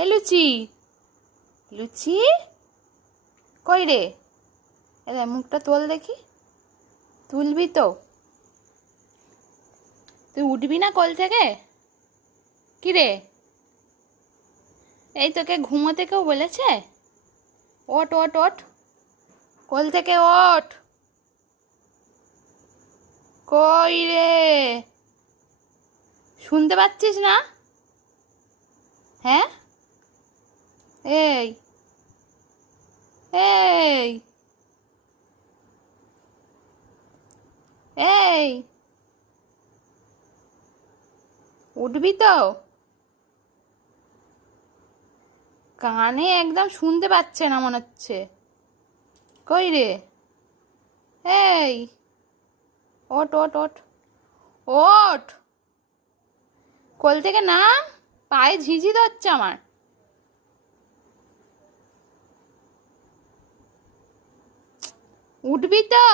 এ লুচি, লুচি কই রে? এ মুখটা তোল দেখি। তুলবি তো? তুই উঠবি না কোল থেকে? কি রে, এই তোকে ঘুমোতে কেউ বলেছে? ওঠ ওঠ ওঠ, কোল থেকে ওঠ। কই রে, শুনতে পাচ্ছিস না? হ্যাঁ, এই এই এই, উঠবি তো? কানে একদম শুনতে পাচ্ছে না মনে হচ্ছে। কই রে, এই ওঠ ওঠ ওঠ ওঠ, কোল থেকে নাম। পায়ে ঝিঝি ধরছে আমার। উঠবি তো?